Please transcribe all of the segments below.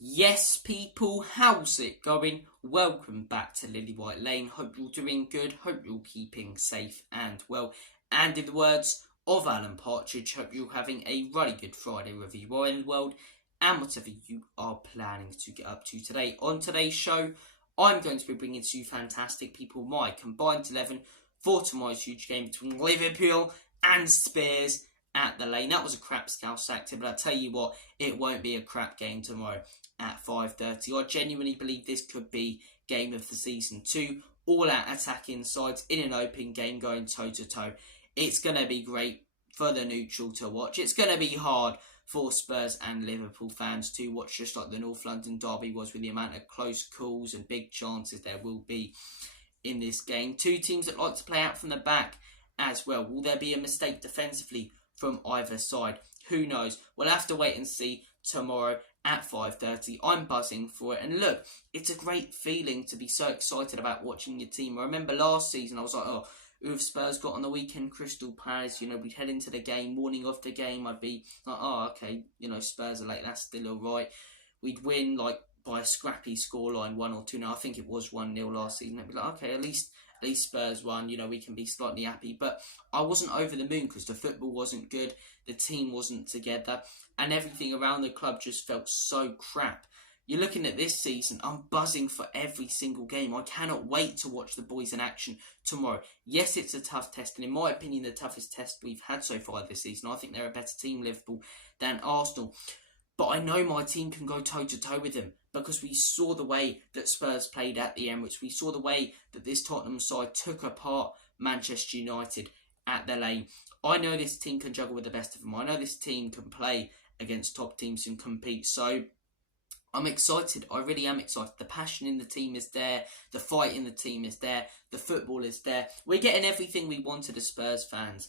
Yes, people, how's it going? Welcome back to Lily White Lane. Hope you're doing good. Hope you're keeping safe and well. And in the words of Alan Partridge, hope you're having a really good Friday wherever you are in the world and whatever you are planning to get up to today. On today's show, I'm going to be bringing to you fantastic people my combined 11 for tomorrow's huge game between Liverpool and Spurs at the Lane. That was a crap Scouse active, but I tell you what, it won't be a crap game tomorrow at 5:30. I genuinely believe this could be game of the season. Two all-out attacking sides in an open game going toe-to-toe. It's going to be great for the neutral to watch. It's going to be hard for Spurs and Liverpool fans to watch, just like the North London derby was, with the amount of close calls and big chances there will be in this game. Two teams that like to play out from the back as well. Will there be a mistake defensively from either side? Who knows? We'll have to wait and see tomorrow at 5:30. I'm buzzing for it. And look, it's a great feeling to be so excited about watching your team. I remember last season I was like, who have Spurs got on the weekend? Crystal Palace. We'd head into the game, morning of the game, I'd be like, okay, Spurs are late, that's still alright. We'd win like by a scrappy scoreline, 1 or 2. Now I think it was 1-0 last season. I'd be like, okay, at least Spurs won, we can be slightly happy. But I wasn't over the moon because the football wasn't good, the team wasn't together, and everything around the club just felt so crap. You're looking at this season, I'm buzzing for every single game. I cannot wait to watch the boys in action tomorrow. Yes, it's a tough test, and in my opinion, the toughest test we've had so far this season. I think they're a better team, Liverpool, than Arsenal. But I know my team can go toe-to-toe with them because we saw the way that Spurs played at the Emirates. We saw the way that this Tottenham side took apart Manchester United at the Lane. I know this team can juggle with the best of them. I know this team can play against top teams and compete. So I'm excited. I really am excited. The passion in the team is there. The fight in the team is there. The football is there. We're getting everything we wanted as Spurs fans.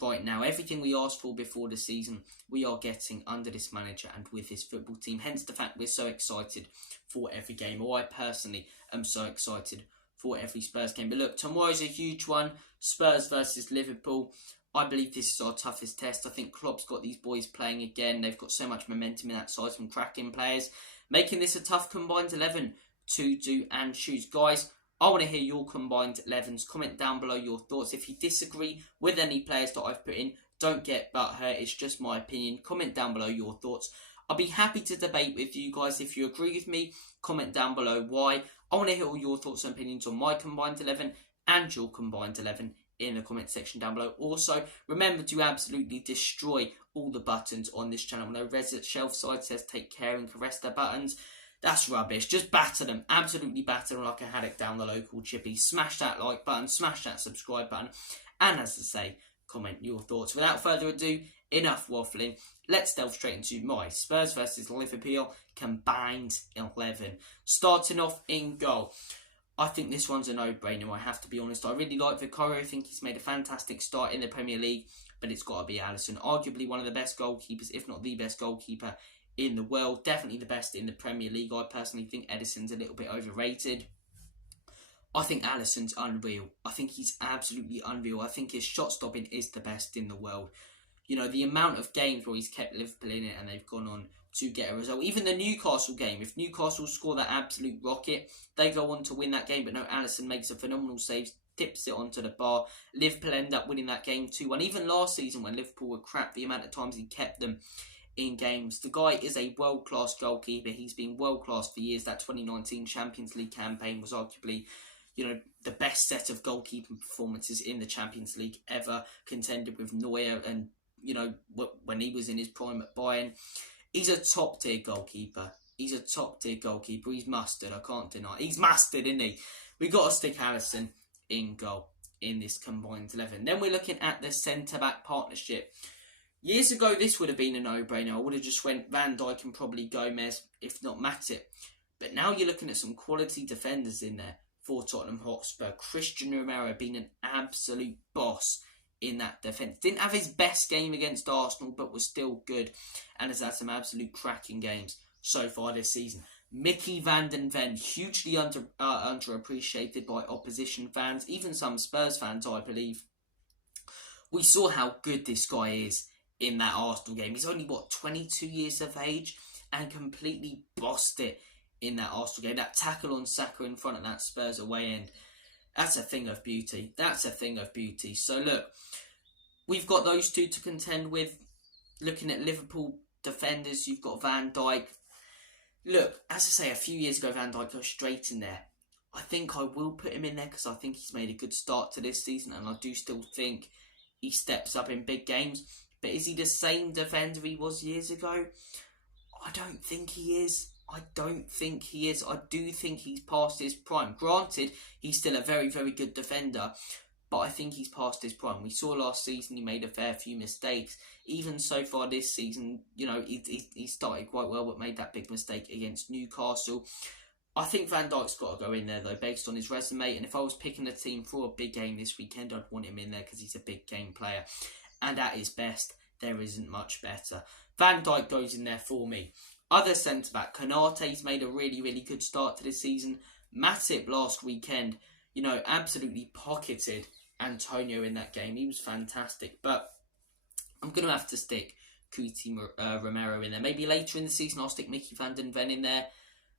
Right now, everything we asked for before the season, we are getting under this manager and with his football team. Hence the fact we're so excited for every game. Or I personally am so excited for every Spurs game. But look, tomorrow's a huge one. Spurs versus Liverpool. I believe this is our toughest test. I think Klopp's got these boys playing again. They've got so much momentum in that side, some cracking players, making this a tough combined 11 to do and choose. Guys, I want to hear your combined 11s. Comment down below your thoughts. If you disagree with any players that I've put in, don't get butthurt. It's just my opinion. Comment down below your thoughts. I'll be happy to debate with you guys. If you agree with me, comment down below why. I want to hear all your thoughts and opinions on my combined 11 and your combined 11 in the comment section down below. Also, remember to absolutely destroy all the buttons on this channel. No Reddit shelf side says take care and caress the buttons. That's rubbish. Just batter them. Absolutely batter them like a haddock down the local chippy. Smash that like button. Smash that subscribe button. And as I say, comment your thoughts. Without further ado, enough waffling. Let's delve straight into my Spurs versus Liverpool combined 11. Starting off in goal. I think this one's a no-brainer, I have to be honest. I really like Vicario. I think he's made a fantastic start in the Premier League. But it's got to be Maddison. Arguably one of the best goalkeepers, if not the best goalkeeper in the world, definitely the best in the Premier League. I personally think Edison's a little bit overrated. I think Alisson's unreal. I think he's absolutely unreal. I think his shot stopping is the best in the world. The amount of games where he's kept Liverpool in it and they've gone on to get a result. Even the Newcastle game, if Newcastle score that absolute rocket, they go on to win that game. But no, Alisson makes a phenomenal save, tips it onto the bar. Liverpool end up winning that game 2-1. Even last season when Liverpool were crap, the amount of times he kept them in games. The guy is a world-class goalkeeper. He's been world-class for years. That 2019 Champions League campaign was arguably, the best set of goalkeeping performances in the Champions League ever, contended with Neuer and, when he was in his prime at Bayern. He's a top-tier goalkeeper. He's mustard, I can't deny. He's mustard, isn't he? We've got to stick Alisson in goal in this combined 11. Then we're looking at the centre-back partnership. Years ago, this would have been a no-brainer. I would have just went Van Dijk and probably Gomez, if not Matip. But now you're looking at some quality defenders in there for Tottenham Hotspur. Christian Romero being an absolute boss in that defence. Didn't have his best game against Arsenal, but was still good. And has had some absolute cracking games so far this season. Mickey van den Ven, hugely underappreciated by opposition fans, even some Spurs fans, I believe. We saw how good this guy is in that Arsenal game. He's only, 22 years of age? and completely bossed it in that Arsenal game. That tackle on Saka in front of that Spurs away end, that's a thing of beauty. That's a thing of beauty. So look, we've got those two to contend with. Looking at Liverpool defenders, you've got Van Dijk. Look, as I say, a few years ago, Van Dijk goes straight in there. I think I will put him in there because I think he's made a good start to this season, and I do still think he steps up in big games. But is he the same defender he was years ago? I don't think he is. I don't think he is. I do think he's past his prime. Granted, he's still a very, very good defender, but I think he's past his prime. We saw last season he made a fair few mistakes. Even so far this season, he started quite well, but made that big mistake against Newcastle. I think Van Dijk's got to go in there, though, based on his resume. And if I was picking a team for a big game this weekend, I'd want him in there because he's a big game player. And at his best, there isn't much better. Van Dijk goes in there for me. Other centre-back, Konate's made a really, really good start to this season. Matip last weekend, absolutely pocketed Antonio in that game. He was fantastic. But I'm going to have to stick Cuti Romero in there. Maybe later in the season, I'll stick Mickey van den Ven in there.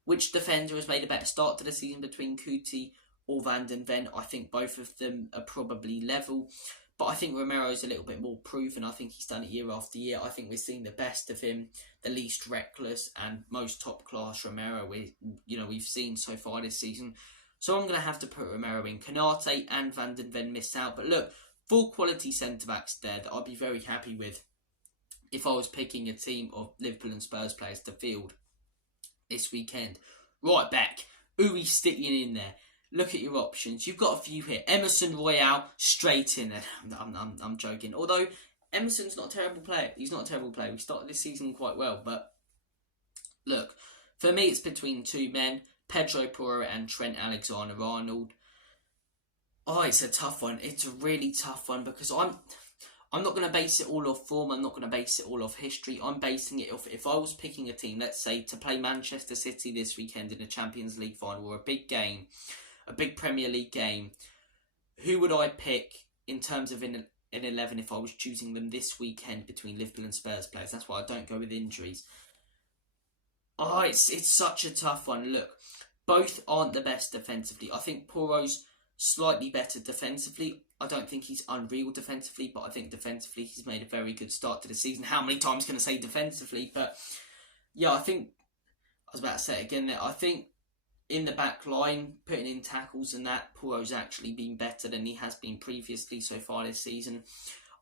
Which defender has made a better start to the season between Cuti or van den Ven? I think both of them are probably level. But I think Romero's a little bit more proven. I think he's done it year after year. I think we're seeing the best of him, the least reckless and most top-class Romero we've seen so far this season. So I'm going to have to put Romero in. Konate and Van den Ven missed out. But look, 4 quality centre-backs there that I'd be very happy with if I was picking a team of Liverpool and Spurs players to field this weekend. Right back, Uwe sticking in there. Look at your options. You've got a few here. Emerson Royale, straight in. I'm joking. Although, Emerson's not a terrible player. He's not a terrible player. We started this season quite well. But, look, for me, it's between 2 men. Pedro Porro and Trent Alexander-Arnold. Oh, it's a tough one. It's a really tough one because I'm not going to base it all off form. I'm not going to base it all off history. I'm basing it off, if I was picking a team, let's say, to play Manchester City this weekend in a Champions League final or a big game, a big Premier League game, who would I pick in terms of an 11 if I was choosing them this weekend between Liverpool and Spurs players? That's why I don't go with injuries. Oh, it's such a tough one. Look, both aren't the best defensively. I think Porro's slightly better defensively. I don't think he's unreal defensively, but I think defensively he's made a very good start to the season. How many times can I say defensively? But yeah, I was about to say it again there. I think in the back line, putting in tackles and that, Porro's actually been better than he has been previously so far this season.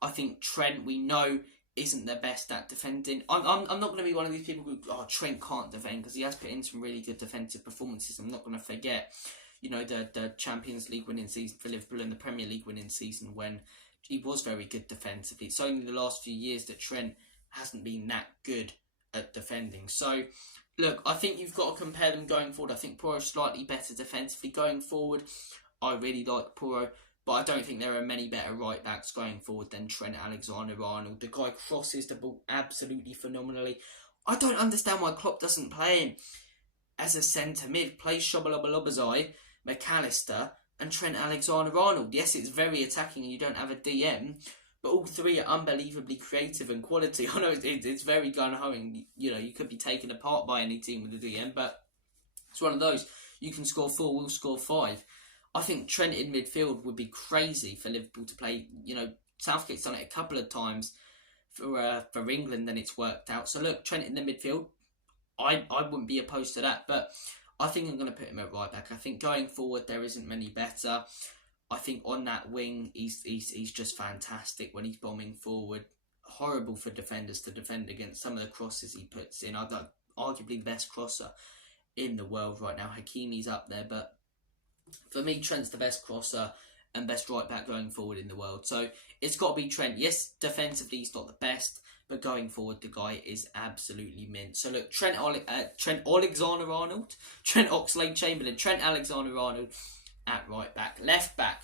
I think Trent, we know, isn't the best at defending. I'm not going to be one of these people who, Trent can't defend, because he has put in some really good defensive performances. I'm not going to forget, the Champions League winning season for Liverpool and the Premier League winning season when he was very good defensively. It's only the last few years that Trent hasn't been that good at defending. So, look, I think you've got to compare them going forward. I think Porro's slightly better defensively going forward. I really like Porro, but I don't think there are many better right backs going forward than Trent Alexander-Arnold. The guy crosses the ball absolutely phenomenally. I don't understand why Klopp doesn't play him as a centre mid. Play Szobozlai, McAllister and Trent Alexander-Arnold. Yes, it's very attacking and you don't have a DM, but all 3 are unbelievably creative and quality. I know it's very gun-ho and, you could be taken apart by any team with a DM, but it's one of those. You can score 4, we'll score 5. I think Trent in midfield would be crazy for Liverpool to play. Southgate's done it a couple of times for England and it's worked out. So look, Trent in the midfield, I wouldn't be opposed to that, but I think I'm going to put him at right back. I think going forward there isn't many better. I think on that wing he's just fantastic when he's bombing forward. Horrible for defenders to defend against some of the crosses he puts in. I'd arguably the best crosser in the world right now. Hakimi's up there, but for me, Trent's the best crosser and best right back going forward in the world. So it's got to be Trent. Yes, defensively he's not the best, but going forward the guy is absolutely mint. So look, Trent Alexander-Arnold, Trent Oxlade-Chamberlain, Trent Alexander-Arnold at right back. Left back,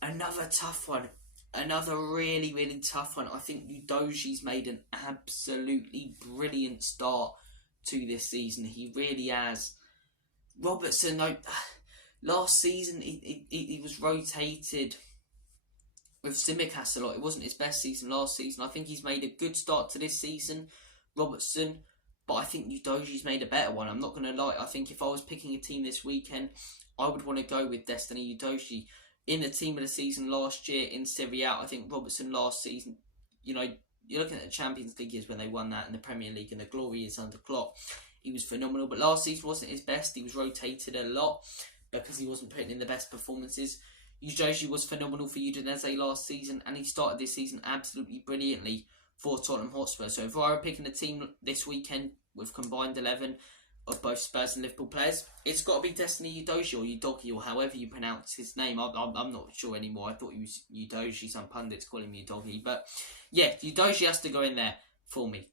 another tough one. Another really, really tough one. I think Udogie's made an absolutely brilliant start to this season. He really has. Robertson, last season he was rotated with Tsimikas a lot. It wasn't his best season last season. I think he's made a good start to this season. Robertson, but I think Udogie's made a better one. I'm not going to lie. I think if I was picking a team this weekend, I would want to go with Destiny Udogie. In the team of the season last year in Serie A, I think Robertson last season, you're looking at the Champions League years when they won that in the Premier League and the glory is under Klopp. He was phenomenal, but last season wasn't his best. He was rotated a lot because he wasn't putting in the best performances. Udogie was phenomenal for Udinese last season, and he started this season absolutely brilliantly for Tottenham Hotspur. So if I were picking a team this weekend with combined 11 of both Spurs and Liverpool players, it's got to be Destiny Udogie or Udogie or however you pronounce his name. I'm not sure anymore. I thought he was Udogie. Some pundits call him Udogie. But yeah, Udogie has to go in there for me.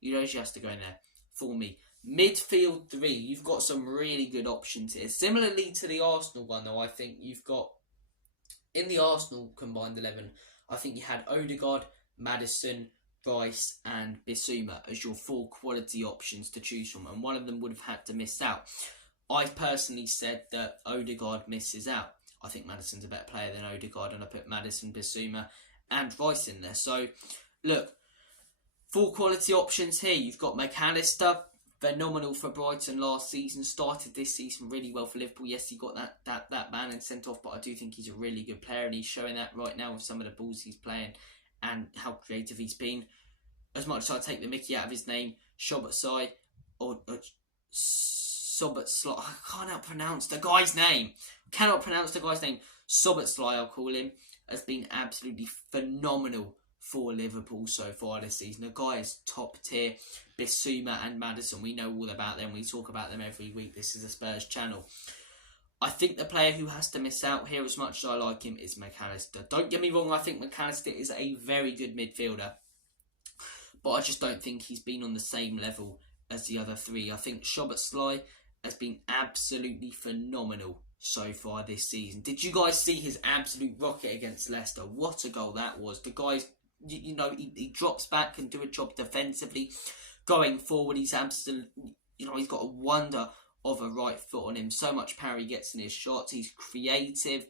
Midfield 3, you've got some really good options here. Similarly to the Arsenal one, though, I think you've got, in the Arsenal combined 11, I think you had Odegaard, Maddison, Rice and Bissouma as your 4 quality options to choose from, and one of them would have had to miss out. I personally said that Odegaard misses out. I think Maddison's a better player than Odegaard, and I put Maddison, Bissouma and Rice in there. So, look, 4 quality options here. You've got McAllister, phenomenal for Brighton last season, started this season really well for Liverpool. Yes, he got that ban and sent off, but I do think he's a really good player, and he's showing that right now with some of the balls he's playing and how creative he's been. As much as I take the mickey out of his name, Szobozlai, or Szobozlai, I cannot pronounce the guy's name. Szobozlai, I'll call him, has been absolutely phenomenal for Liverpool so far this season. The guy is top tier. Bissouma and Maddison, we know all about them. We talk about them every week. This is a Spurs channel. I think the player who has to miss out here, as much as I like him, is McAllister. Don't get me wrong, I think McAllister is a very good midfielder, but I just don't think he's been on the same level as the other 3. I think Szobozlai has been absolutely phenomenal so far this season. Did you guys see his absolute rocket against Leicester? What a goal that was. The guy's, he drops back and do a job defensively. Going forward, he's absolutely, he's got a wonder of a right foot on him. So much power he gets in his shots. He's creative.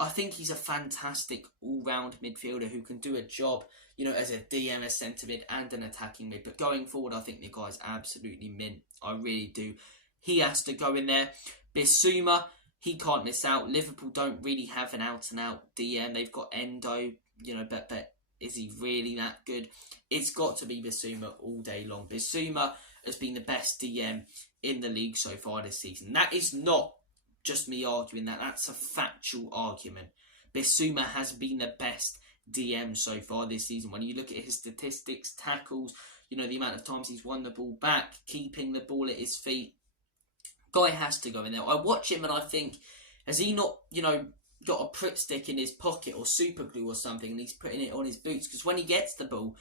I think he's a fantastic all-round midfielder who can do a job, as a DM, a centre mid and an attacking mid. But going forward, I think the guy's absolutely mint. I really do. He has to go in there. Bissouma, he can't miss out. Liverpool don't really have an out-and-out DM. They've got Endo, but is he really that good? It's got to be Bissouma all day long. Bissouma has been the best DM in the league so far this season. That is not just me arguing that. That's a factual argument. Bissouma has been the best DM so far this season. When you look at his statistics, tackles, the amount of times he's won the ball back, keeping the ball at his feet, guy has to go in there. I watch him and I think, has he not, got a prick stick in his pocket or super glue or something and he's putting it on his boots? Because when he gets the ball,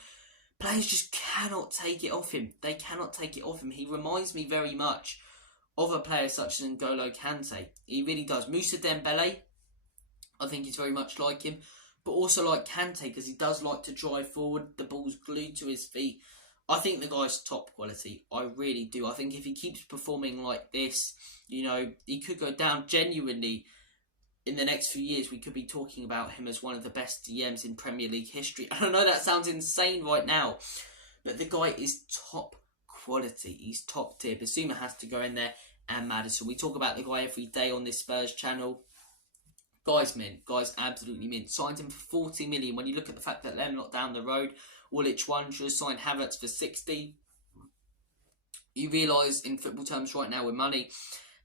players just cannot take it off him. They cannot take it off him. He reminds me very much of a player such as N'Golo Kante. He really does. Moussa Dembele, I think he's very much like him, but also like Kante because he does like to drive forward. The ball's glued to his feet. I think the guy's top quality. I really do. I think if he keeps performing like this, he could go down genuinely. In the next few years, we could be talking about him as one of the best DMs in Premier League history. I know that sounds insane right now, but the guy is top quality. He's top tier. Bissouma has to go in there, and Maddison. We talk about the guy every day on this Spurs channel. Guy's mint. Guy's absolutely mint. Signed him for 40 million. When you look at the fact that they're not down the road, Woolwich one should have signed Havertz for 60. You realise in football terms right now with money,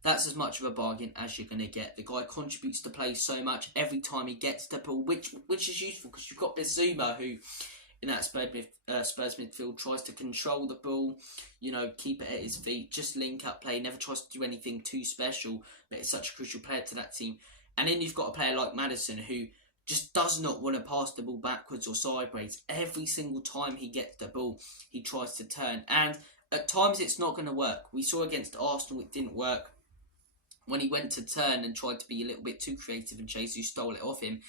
that's as much of a bargain as you're going to get. The guy contributes to play so much every time he gets the ball, which is useful because you've got Bissouma who, in that Spurs midfield, tries to control the ball, keep it at his feet, just link up play, never tries to do anything too special, but it's such a crucial player to that team. And then you've got a player like Maddison who just does not want to pass the ball backwards or sideways. Every single time he gets the ball, he tries to turn. And at times it's not going to work. We saw against Arsenal it didn't work. When he went to turn and tried to be a little bit too creative and Jesus stole it off him,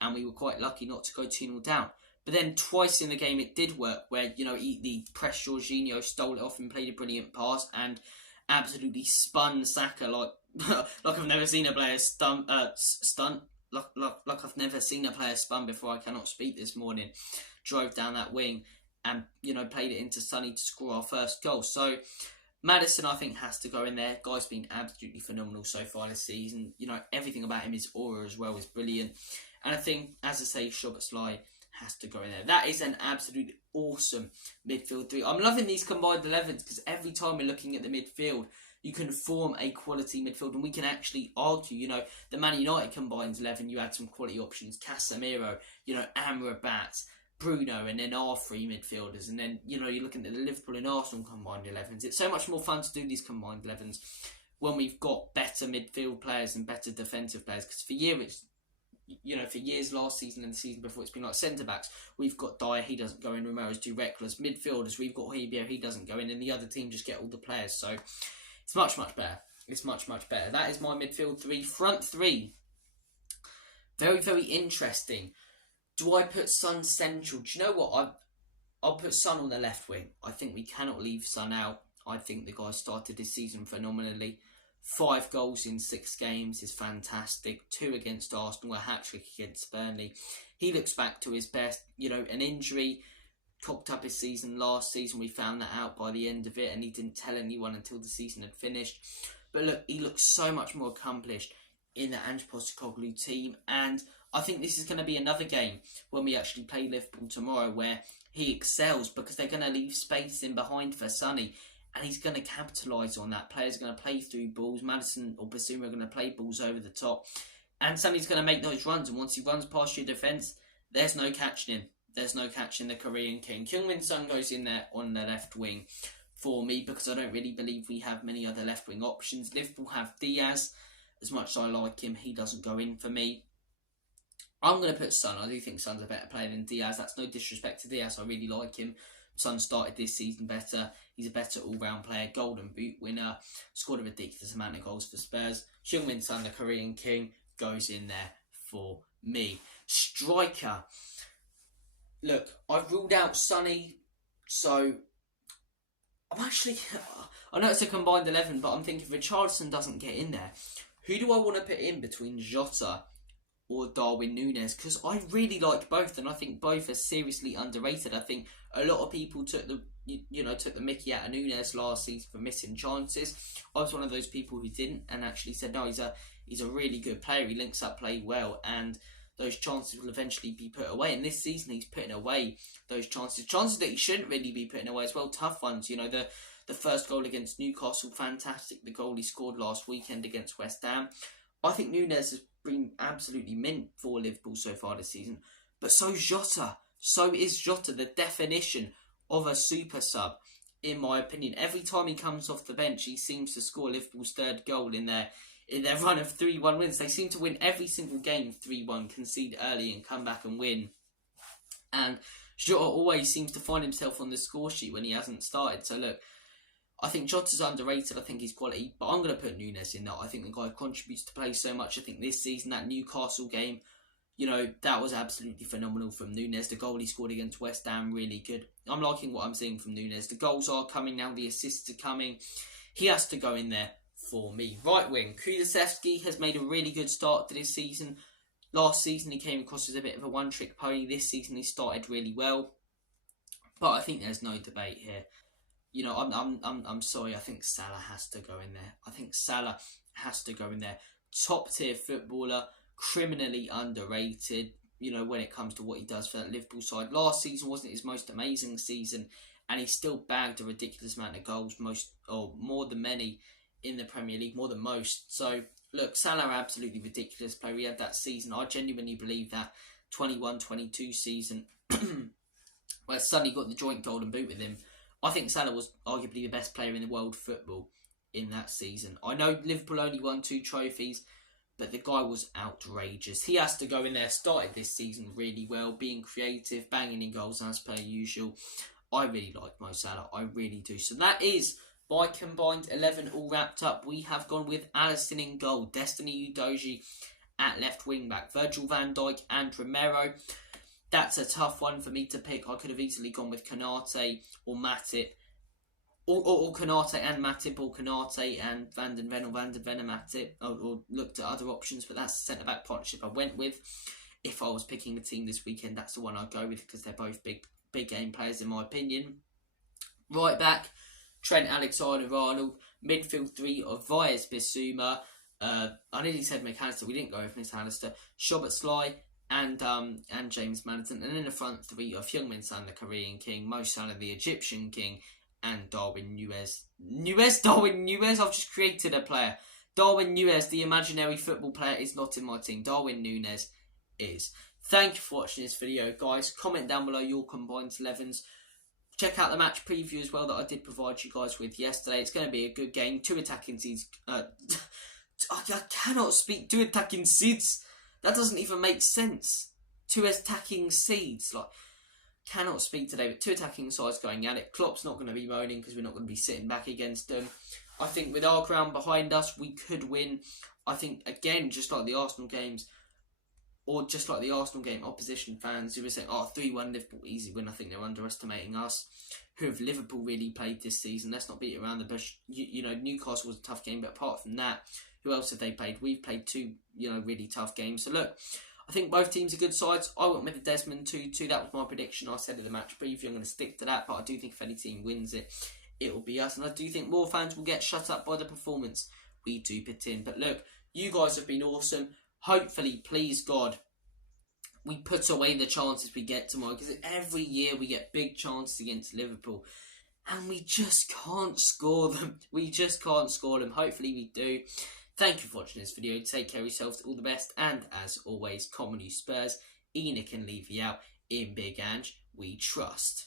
and we were quite lucky not to go 2-0 down. But then twice in the game it did work, where he pressed Jorginho, stole it off him, played a brilliant pass, and absolutely spun Saka like I've never seen a player stunt. Like I've never seen a player spun before. I cannot speak this morning. Drove down that wing and played it into Sonny to score our first goal. So Maddison, I think, has to go in there. Guy's been absolutely phenomenal so far this season. Everything about him, his aura as well, is brilliant. And I think, as I say, Szobozlai has to go in there. That is an absolutely awesome midfield three. I'm loving these combined 11s because every time we're looking at the midfield, you can form a quality midfield, and we can actually argue, the Man United combined 11, you had some quality options, Casemiro, Amrabat, Bruno, and then our three midfielders, and then, you're looking at the Liverpool and Arsenal combined 11s. It's so much more fun to do these combined 11s when we've got better midfield players and better defensive players, because for years last season and the season before, it's been like centre-backs. We've got Dyer, he doesn't go in. Romero's too reckless. Midfielders, we've got Hibio, he doesn't go in. And the other team just get all the players. So it's much, much better. It's much, much better. That is my midfield three. Front three. Very, very interesting. Do I put Son central? Do you know what? I'll put Son on the left wing. I think we cannot leave Son out. I think the guy started this season phenomenally. 5 goals in 6 games is fantastic. 2 against Arsenal, a hat-trick against Burnley. He looks back to his best. An injury cocked up his season last season. We found that out by the end of it, and he didn't tell anyone until the season had finished. But look, he looks so much more accomplished in the Ange Postecoglou team, and I think this is going to be another game when we actually play Liverpool tomorrow where he excels, because they're going to leave space in behind for Sonny. And he's going to capitalise on that. Players are going to play through balls. Maddison or Basuma are going to play balls over the top. And Sonny's going to make those runs. And once he runs past your defence, there's no catching him. There's no catching the Korean King. Heung-min Son goes in there on the left wing for me, because I don't really believe we have many other left wing options. Liverpool have Diaz. As much as I like him, he doesn't go in for me. I'm going to put Son. I do think Son's a better player than Diaz. That's no disrespect to Diaz. I really like him. Son started this season better. He's a better all-round player. Golden Boot winner. Scored a ridiculous amount of goals for Spurs. Heung-min Son, the Korean King, goes in there for me. Striker. Look, I've ruled out Sonny, so I'm actually... I know it's a combined 11, but I'm thinking if Richarlison doesn't get in there, who do I want to put in between Jota or Darwin Núñez? Because I really like both, and I think both are seriously underrated. I think a lot of people took the mickey out of Núñez last season for missing chances. I was one of those people who didn't, and actually said no, he's a really good player. He links up play well, and those chances will eventually be put away. And this season he's putting away those chances that he shouldn't really be putting away as well. Tough ones, the first goal against Newcastle, fantastic. The goal he scored last weekend against West Ham. I think Núñez has been absolutely mint for Liverpool so far this season. But so is Jota. So is Jota, the definition of a super sub, in my opinion. Every time he comes off the bench, he seems to score Liverpool's third goal in their run of 3-1 wins. They seem to win every single game 3-1, concede early and come back and win. And Jota always seems to find himself on the score sheet when he hasn't started. So look, I think Jota's underrated. I think he's quality, but I'm going to put Núñez in that. I think the guy contributes to play so much. I think this season, that Newcastle game, that was absolutely phenomenal from Núñez. The goal he scored against West Ham, really good. I'm liking what I'm seeing from Núñez. The goals are coming now. The assists are coming. He has to go in there for me. Right wing, Kulusevski has made a really good start to this season. Last season, he came across as a bit of a one-trick pony. This season, he started really well. But I think there's no debate here. I'm sorry. I think Salah has to go in there. I think Salah has to go in there. Top tier footballer, criminally underrated. When it comes to what he does for that Liverpool side. Last season wasn't his most amazing season, and he still bagged a ridiculous amount of goals, more than many in the Premier League, more than most. So look, Salah, absolutely ridiculous player. He had that season. I genuinely believe that 21-22 season, where Sonny got the joint golden boot with him. I think Salah was arguably the best player in the world football in that season. I know Liverpool only won 2 trophies, but the guy was outrageous. He has to go in there. Started this season really well, being creative, banging in goals as per usual. I really like Mo Salah. I really do. So that is my combined 11 all wrapped up. We have gone with Maddison in goal, Destiny Udogie at left wing back, Virgil van Dijk and Romero. That's a tough one for me to pick. I could have easily gone with Konate or Matip. Or Konate and Matip, or Konate and Van den Ven or Van den Ven and Matip. Or looked at other options, but that's the centre-back partnership I went with. If I was picking a team this weekend, that's the one I'd go with, because they're both big game players in my opinion. Right back, Trent Alexander-Arnold, midfield 3 of Vias Bissouma. I nearly said McAllister, we didn't go with McAllister. Szobozlai and James Maddison. And in the front 3 of Heung-min Son, the Korean King, Mo Salah, the Egyptian King, and Darwin Nunez. Darwin Nunez? I've just created a player. Darwin Nunez, the imaginary football player, is not in my team. Darwin Nunez is. Thank you for watching this video, guys. Comment down below your combined 11s. Check out the match preview as well that I did provide you guys with yesterday. It's going to be a good game. 2 attacking seeds. I cannot speak. 2 attacking seeds. That doesn't even make sense. 2 attacking seeds. Cannot speak today, but 2 attacking sides going at it. Klopp's not going to be moaning because we're not going to be sitting back against them. I think with our ground behind us, we could win. I think, again, just like the Arsenal games, or just like the Arsenal game, opposition fans who were saying, 3-1 Liverpool, easy win. I think they're underestimating us. Who have Liverpool really played this season? Let's not beat it around the bush. You know, Newcastle was a tough game, but apart from that, who else have they played? We've played 2, really tough games. So look, I think both teams are good sides. I went with the Desmond 2-2. That was my prediction. I said in the match preview, I'm going to stick to that. But I do think if any team wins it, it will be us. And I do think more fans will get shut up by the performance we do put in. But look, you guys have been awesome. Hopefully, please God, we put away the chances we get tomorrow. Because every year we get big chances against Liverpool. And we just can't score them. We just can't score them. Hopefully we do. Thank you for watching this video. Take care of yourselves. All the best. And as always, common you Spurs. Enoch can leave you out. In Big Ange, we trust.